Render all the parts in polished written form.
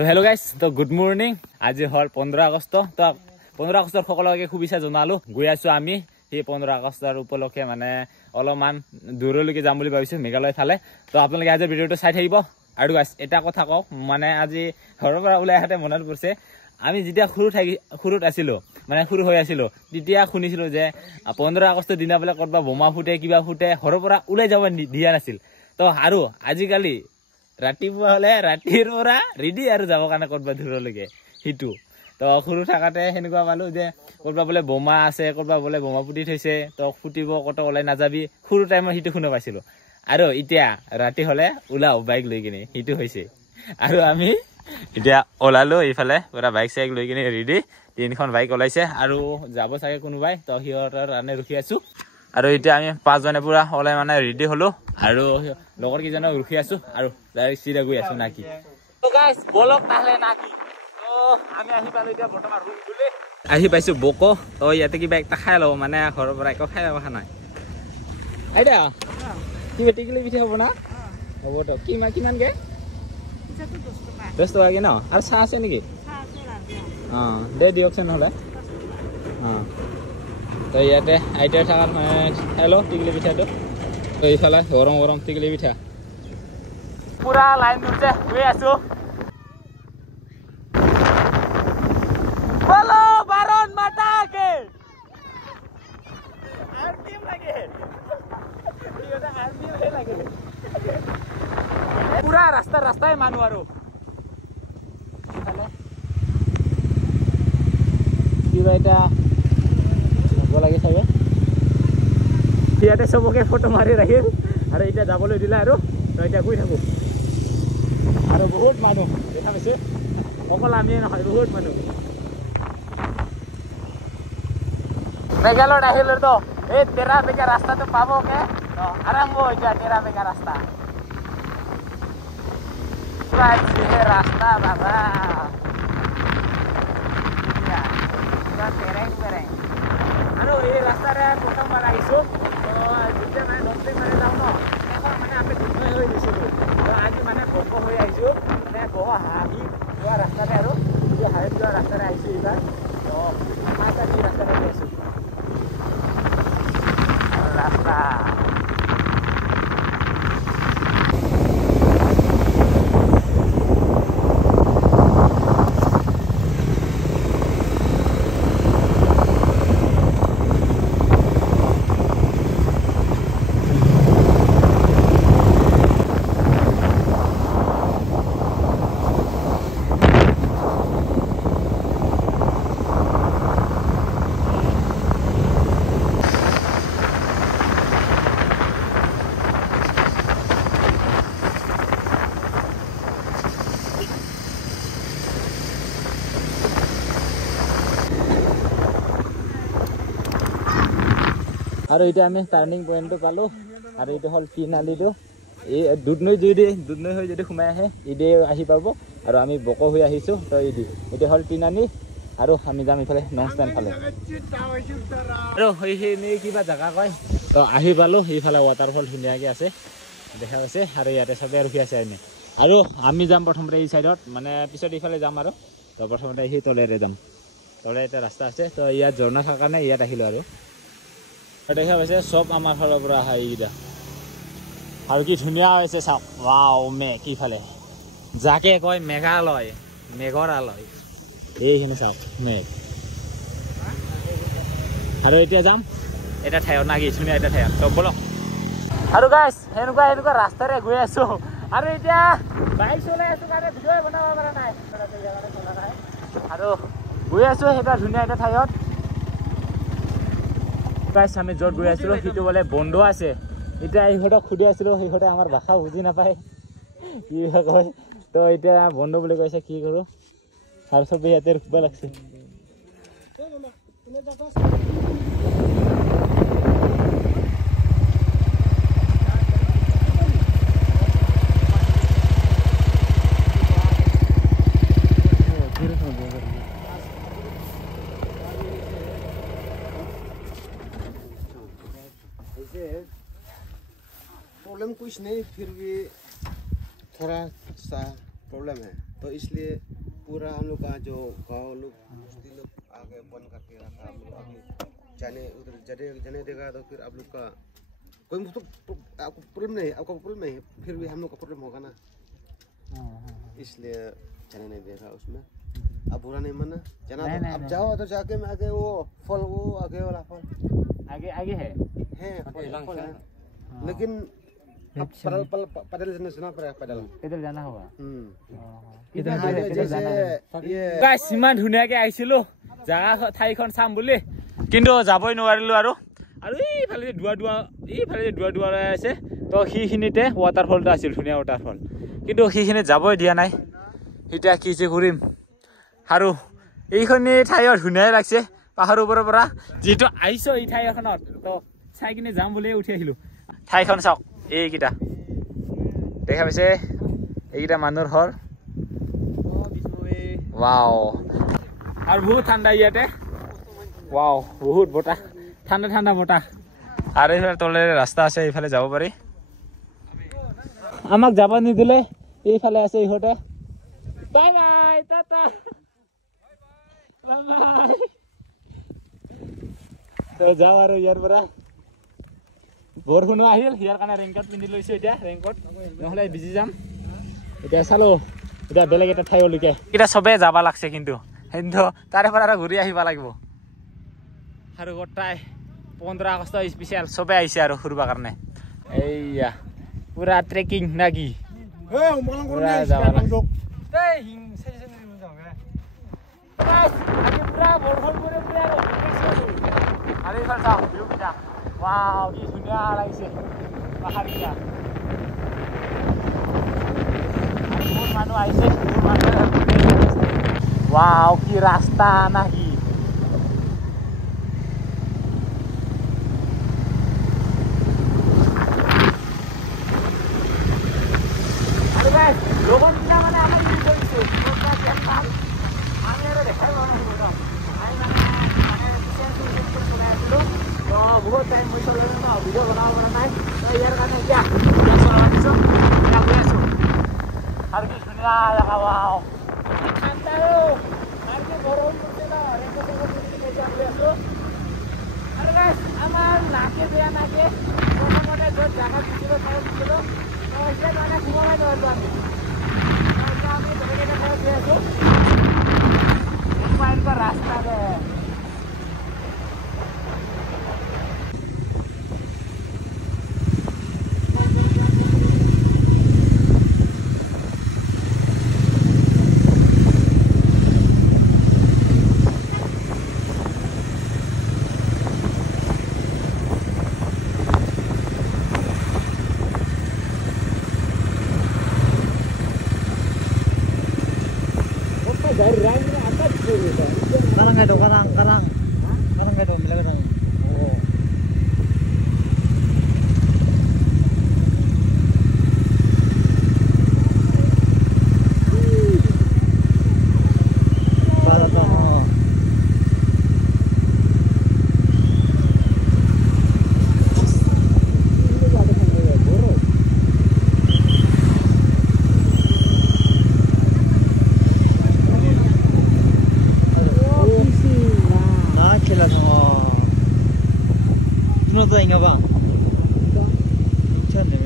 তো hello' guys, তো good morning. আজি হ'ল 15 আগষ্ট। তো 15 আগষ্টৰ সকলোকে শুভেচ্ছা জনালোঁ। গৈ আছোঁ আমি সেই 15 আগষ্টৰ উপলক্ষে মানে অলপমান দূৰলৈকে যাম বুলি ভাবিছোঁ, মেঘালয় ফালে। তো আপোনালোকে আজি ভিডিঅ'টো চাই থাকিব। আৰু গাইজ এটা কথা কওঁ, মানে আজি ঘৰৰ পৰা ওলাই আহোঁতে মনত পৰিছে, আমি যেতিয়া সৰুত আছিলোঁ, মানে সৰু হৈ আছিলোঁ, তেতিয়া শুনিছিলোঁ যে 15 আগষ্টৰ দিনা বোলে ক'ৰবাত বোমা ফুটে, কিবা ফুটে, ঘৰৰ পৰা ওলাই যাব দিয়া নাছিল। তো আৰু আজিকালি ৰাতিপুৱা হ'লে ৰাতিৰ পৰা ৰেডি আৰু যাবৰ কাৰণে ক'ৰবাত দূৰলৈকে সিটো। তো সৰু থাকোঁতে সেনেকুৱা পালোঁ যে ক'ৰবাত বোলে বোমা আছে, ক'ৰবাত বোলে বোমা ফুটি থৈছে, তো ফুটিব ক'ত ওলাই নাযাবি, সৰু টাইমত সিটো শুনা পাইছিলোঁ। আৰু এতিয়া ৰাতি হ'লে ওলাও বাইক লৈ কিনে, সিটো হৈছে। আৰু আমি এতিয়া ওলালোঁ এইফালে পুৰা বাইক চাইক লৈ কিনে ৰেডি, 3খন বাইক ওলাইছে আৰু যাব চাগে কোনোবাই। তো সিহঁতৰ কাৰণে ৰখি আছোঁ। আৰু এতিয়া আমি 5জনে পুৰা ওলাই মানে ৰেডি হ'লোঁ আৰু লগৰ কেইজনক ৰখি আছোঁ আৰু ডাইৰেক্ট চিধা গৈ আছোঁ নাকি। বলক তাহলে নাকি। তো আমি আহি পালোঁ এতিয়া বৰ্তমান ৰুম বুলি আহি পাইছোঁ বক'। তো ইয়াতে কিবা একটা খাই লওঁ, মানে ঘৰৰ পৰা একো খাই অহা নাই। আইতা কিবা টিকলি পিঠা হ'ব না? হ'ব তো কিমানকৈ? 10 টকাকৈ ন? আৰু চাহ আছে নেকি? অঁ দে দিয়কচোন নহ'লে। অঁ তো ইয়াতে আইতাৰ থাকাত খাই লওঁ টিকলি পিঠাটো। তো এইফালে গৰম গৰম টিকলি পিঠা পুৰা লাইন ধৰিছে, গৈ আছোঁ। বলো ভাৰত মাতা কে। পুৰা ৰাস্তাই মানুহ আৰু কিবা এটা হ'ব লাগে চাগে। ইয়াতে চবকে ফটো মাৰি ৰাখিল আৰু এতিয়া যাবলৈ দিলে আৰু। তো এতিয়া গৈ থাকোঁ। আৰু বহুত মানুহ দেখা পাইছে, অকল আমিয়ে নহয়, বহুত মানুহ। মেঘালয়ত আহিলোঁ তো এই তেৰা বেকা ৰাস্তাটো পাবকে আৰম্ভ হৈ যায়। তেৰা বেকা ৰাস্তা ৰাস্তা বাবা পেৰেং। আৰু এই ৰাস্তাৰে প্ৰথমবাৰ আহিছোঁ। তো যেতিয়া মানে 10 দিন মানে যাওঁ ন, এখন মানে আমি দুৰ্নয় হৈ গৈছিলোঁ। তো আজি মানে বক হৈ আহিছোঁ, মানে হাঁহি যোৱা ৰাস্তাতে আৰু হাঁহি যোৱা ৰাস্তাৰে আহিছোঁ এইবাৰ। তো আজি ৰাস্তাতে আহিছোঁ ৰাস্তা। আৰু এতিয়া আমি টাৰ্ণিং পইণ্টটো পালোঁ। আৰু এইটো হ'ল তিনিআলিটো। এই দুধনৈ হৈ যদি সোমাই আহে ইদে আহি পাব। আৰু আমি বক হৈ আহিছোঁ। তো এতিয়া হ'ল তিনিআলি আৰু আমি যাম এইফালে নংষ্টেণ্ড ফালে। আৰু সেইখিনি কিবা জেগা কয়। তো আহি পালোঁ, সেইফালে ৱাটাৰফল ধুনীয়াকৈ আছে দেখা পাইছে। আৰু ইয়াতে চবেই ৰখি আছে এনে। আৰু আমি যাম প্ৰথমতে এই ছাইডত, মানে পিছত এইফালে যাম আৰু। তো প্ৰথমতে সেই তলেৰে যাম, তলে এটা ৰাস্তা আছে। তো ইয়াত ঝৰ্ণা থকাৰ কাৰণে ইয়াত আহিলোঁ আৰু দেখা পাইছে চব আমাৰ ফালৰ পৰা আহা এইকেইটা। আৰু কি ধুনীয়া হৈছে চাওক। ৱাও মেঘ ইফালে যাকে কয় মেঘালয়, মেঘৰ আলয়, এইখিনি চাওক মেঘ। আৰু এতিয়া যাম এটা ঠাইত নাকি, ধুনীয়া এটা ঠাইত। তো বলক। আৰু গাইজ সেনেকুৱা ৰাস্তাৰে গৈ আছোঁ। আৰু এতিয়া বাইক চলাই আছোঁ কাৰণে ভিডিঅ' বনাব পৰা নাই। আৰু গৈ আছোঁ এটা ধুনীয়া এটা ঠাইত। গাইজ আমি য'ত গৈ আছিলোঁ সেইটো বোলে বন্ধ আছে। এতিয়া ইহঁতক সুধি আছিলোঁ, সিহঁতে আমাৰ ভাষা বুজি নাপায়, কি কয়। তো এতিয়া বন্ধ বুলি কৈছে, কি কৰোঁ। আৰু চবেই ইয়াতে ৰখিব লাগছে। प्रॉब्लम कुछ नहीं, फिर भी थोड़ा सा प्रॉब्लम है, तो इसलिए पूरा हम लोग का जो गाँव लोग आगे बंद करके रखा। हम लोग अभी जाने उधर जाने देगा तो फिर आप लोग का कोई आपको प्रॉब्लम नहीं, आपका प्रॉब्लम नहीं, फिर भी हम लोग का प्रॉब्लम होगा ना, इसलिए जाने नहीं देगा उसमें। अब बुरा नहीं माना, जाना तो अब जाओ तो जाके में आगे वो फल, वो आगे वाला फल आगे आगे है फल है, लेकिन अब पैदल जाना पड़ेगा, पैदल जाना होगा। गाइस ইমান ধুনীয়াকে আহিছিলো জাগা ঠাইখন চাম বুলি, কিন্তু যাবই নোৱাৰিলো। আৰু এইফালে দুৱা দুৱা আছে, তো সেইখিনিতে ৱাটাৰফলটো আছিল, ধুনীয়া ৱাটাৰফল, কিন্তু সেইখিনিত যাবই দিয়া নাই। এতিয়া কি যে কৰিম। আৰু এইখিনি ঠাইও ধুনীয়াই লাগছে, পাহাৰৰ ওপৰৰ পৰা যিটো আহিছো এই ঠাই এখনত, তো চাই কিনে যাম বুলিয়ে উঠি আহিলো। ঠাইখন চাওক, এইকেইটা দেখা পাইছে, এইকেইটা মানুহৰ ঘৰ। ৱাও, আৰু বহুত ঠাণ্ডা ইয়াতে। ৱাও, বহুত বতাহ, ঠাণ্ডা ঠাণ্ডা বতাহ। আৰু এইফালে তলেৰে ৰাস্তা আছে, এইফালে যাব পাৰি। আমাক যাব নিদিলে, এইফালে আছে ইহঁতে। Bye bye, Tata, bye bye. তো যাওঁ আৰু ইয়াৰ পৰা। বৰষুণো আহিল, ইয়াৰ কাৰণে ৰেইনকোট পিন্ধি লৈছো। এতিয়া ৰেইনকোট নহ'লে ভিজি যাম। এতিয়া চালো, এতিয়া বেলেগ এটা ঠাইলৈকে এতিয়া চবেই যাব লাগছে, কিন্তু তাৰে পৰা আৰু ঘূৰি আহিব লাগিব। আৰু গোটাই 15 আগষ্ট স্পেচিয়েল চবেই আহিছে আৰু ফুৰিবৰ কাৰণে। এইয়া পুৰা ট্ৰেকিং না কি? পুৰা যাব লাগছে। আৰু এইফালে চাওঁ ভিউকেইটা, ৱাও কি ধুনীয়া লাগিছে পাহাৰকেইটা। বহুত মানুহ আহিছে, ৱাও কি ৰাস্তা না কি? বহুত টাইম মই চলালো ন, ভিডিঅ' বনাব পৰা নাই, ইয়াৰ কাৰণে এতিয়া চলাই দিছোঁ, এতিয়া গৈ আছোঁ। আৰু কি ধুনীয়া জেগা, ৱাও ঠাণ্ডা, আৰু কি গৰম পৰিছে ন, এতিয়া গৈ আছোঁ। আৰু গাইছ আমাৰ নাকে বেয়া নাকে, প্ৰথমতে য'ত জেগা দিছিলোঁ ঠাই দিছিলোঁ, এতিয়া মানে সোমাই নোৱাৰিলোঁ আমি। এতিয়া আমি বেলেগ এটা ঠাইত গৈ আছোঁ, এনেকুৱা ৰাস্তা দে। Kalang nggak dong, kalang nggak dong, bilang dong. Oh. Ingat bang? Cantik.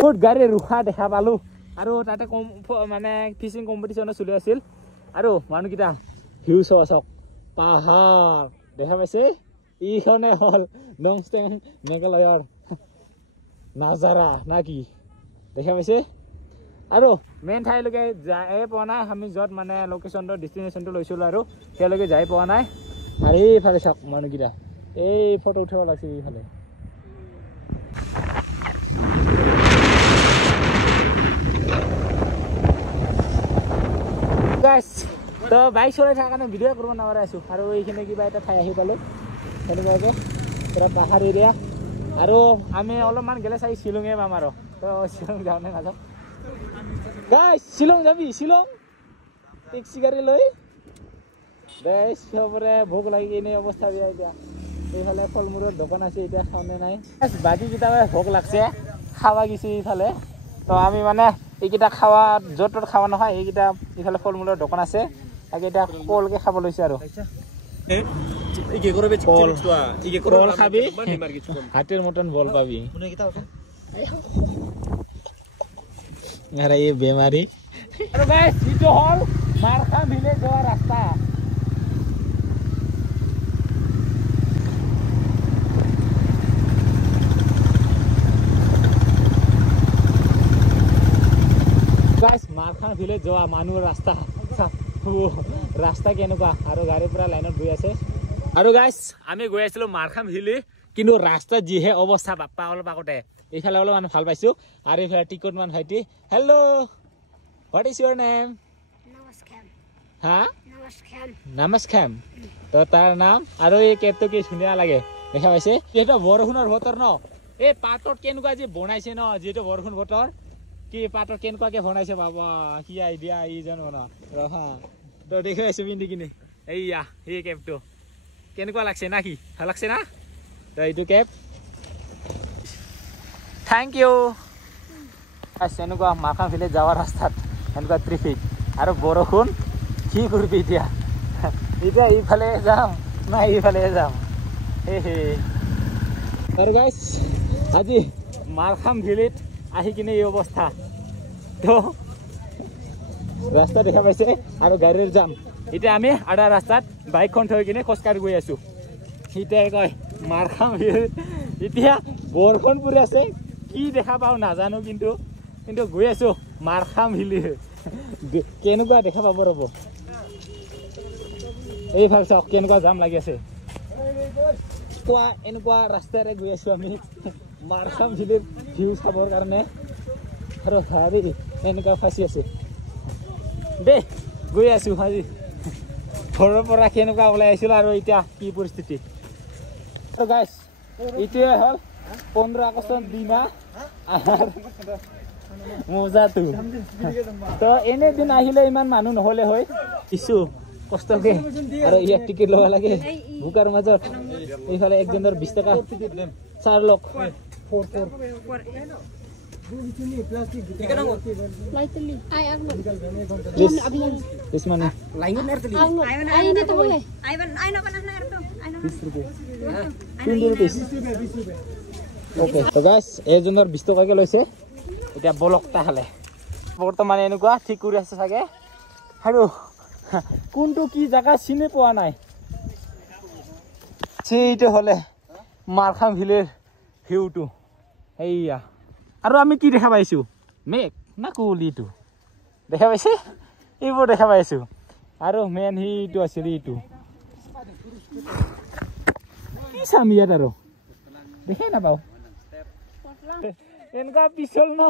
Food gari ruha dekha palu. আৰু তাতে মানে ফিচিং কম্পিটিশ্যনো চলি আছিল। আৰু মানুহকেইটা ভিউ চাওক, পাহাৰ দেখা পাইছে, এইখনে হ'ল নংষ্টেং মেঘালয়ৰ নাজাৰা না কি? দেখা পাইছে। আৰু মেইন ঠাইলৈকে যাই পোৱা নাই আমি, য'ত মানে লোকেশ্যনটো ডেষ্টিনেশ্যনটো লৈছিলোঁ, আৰু সেইলৈকে যাই পোৱা নাই। আৰু এইফালে চাওক মানুহকেইটা, এই ফটো উঠিব লাগিছিল এইফালে। তো বাইক চলাই থকাৰ কাৰণে ভিডিঅ' কৰিব নোৱাৰা আছোঁ। আৰু এইখিনি কিবা এটা ঠাই আহি পালোঁ, সেনেকুৱাকৈ পুৰা পাহাৰ এৰিয়া আৰু আমি অলপমান গেলে চাই শ্বিলঙে পাম আৰু তো শ্বিলং যাওঁ নে নাযাওঁ গাইছ শ্বিলং যাবি শ্বিলং টেক্সি গাড়ী লৈ বেছ চবৰে ভোক লাগি কিনে অৱস্থা বেয়া এতিয়া এইফালে ফল মূলৰ দোকান আছে এতিয়া খাওঁনে নাই বাকী কেইটা ভোক লাগছে খাৱা গেছি এইফালে তো আমি মানে এইকেইটা খাৱা য'ত ত'ত খাৱা নহয় এইকেইটা এইফালে ফল মূলৰ দোকান আছে তাকে এতিয়া কলকে খাব লৈছে আৰু কল খাবি হাতীৰ মতন বল পাবি এই বেমাৰী আৰু গাইছ এইটো হ'ল মাৰখাম ভিলেজ যোৱা ৰাস্তা মাৰখাম ভিলেজ যোৱা মানুহৰ ৰাস্তা ৰাস্তা কেনেকুৱা আৰু গাড়ীৰ পৰা লাইনত গৈ আছে আৰু গাইছ আমি গৈ আছিলো মাৰখাম ভিলি কিন্তু ৰাস্তা যিহে অৱস্থা বাপ্পা অলপ আগতে এইফালে অলপমান ভাল পাইছো আৰু এইফালে টিকট মান ভাইটি hello' what is Euro name হা নমস্কাৰ তো তাৰ নাম আৰু এই কেবটো কি ধুনীয়া লাগে দেখা পাইছে যিহেতু বৰষুণৰ বতৰ ন এই পাতত কেনেকুৱা যে বনাইছে ন যিহেতু বৰষুণ বতৰ কি পাতত কেনেকুৱাকে বনাইছে বাবা কি আইডিয়া ই জানো ন ৰহা তো দেখি আছো পিন্ধি কিনে এইয়া এই কেবটো কেনেকুৱা লাগছে না কি ভাল লাগছে না তো এইটো কেব থেংক ইউ এনেকুৱা মাৰখাম ভিলেজ যাৱাৰ ৰাস্তাত এনেকুৱা ট্ৰেফিক আৰু বৰষুণ কি কৰিবি এতিয়া এতিয়া ইফালে যাম না ইফালে যাম আৰু গাইছ আজি মাৰখাম ভিলেজ আহি কিনে এই অৱস্থা তো ৰাস্তা দেখা পাইছে আৰু গাড়ীৰ যাম এতিয়া আমি আধা ৰাস্তাত বাইকখন থৈ কিনে খোজকাঢ়ি গৈ আছো এতিয়া কয় মাৰখাম ভিলেজ এতিয়া বৰষুণ পৰি আছে কি দেখা পাওঁ নাজানো কিন্তু গৈ আছো মাৰখাম ভিলেজ কেনেকুৱা দেখা পাব ৰ'ব এইফালে চাওক কেনেকুৱা জাম লাগি আছে এনেকুৱা ৰাস্তাৰে গৈ আছো আমি মাৰখাম ভিলেজ ভিউ চাবৰ কাৰণে আৰু হাৰি এনেকুৱা ফাঁচি আছে দে গৈ আছো আজি ঘৰৰ পৰা কেনেকুৱা ওলাই আহিছিলো আৰু এতিয়া কি পৰিস্থিতি গাইছ এইটোৱে হ'ল 15 আগষ্টৰ দিনা মজাটো তো এনে দিন আহিলে ইমান মানুহ নহ'লে হয় কিছু কষ্টকে আৰু ইয়াত টিকেট ল'ব লাগে ভোকাৰ মাজত এইফালে একজনৰ 20 টকা চাৰ লক এজনৰ 20 টকাকে লৈছে এতিয়া বলক তাহলে বৰ্তমান এনেকুৱা ঠিক কৰি আছে চাগে আৰু কোনটো কি জায়গা চিনি পোৱা নাই এইটো হলে মাৰখাম ভিলেজ ভিউটো এইয়া আৰু আমি কি দেখা পাইছো মেঘ না কুলিটো দেখা পাইছে এইবোৰ দেখা পাইছো আৰু মেন সেইটো আছিল এইটো কি চাম ইয়াত আৰু দেখে নাপাওঁ এনেকুৱা পিছল ন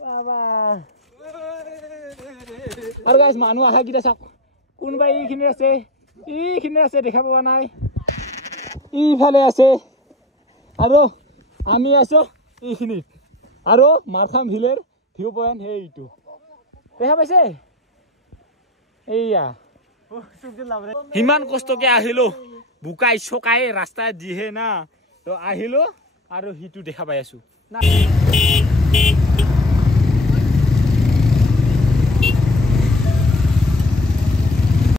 বাবা আৰু গাইছ মানুহ আহা কেইটা চাওক কোনোবা এইখিনি আছে দেখা পোৱা নাই ইফালে আছে আৰু আমি আছো এইখিনিত আৰু মাৰখাম ভিলেজ ভিউ পইণ্ট সেইটো দেখা পাইছে এইয়া ইমান কষ্টকে আহিলো বুকাই চকাই ৰাস্তা দিহে না তো আহিলো আৰু সিটো দেখা পাই আছো না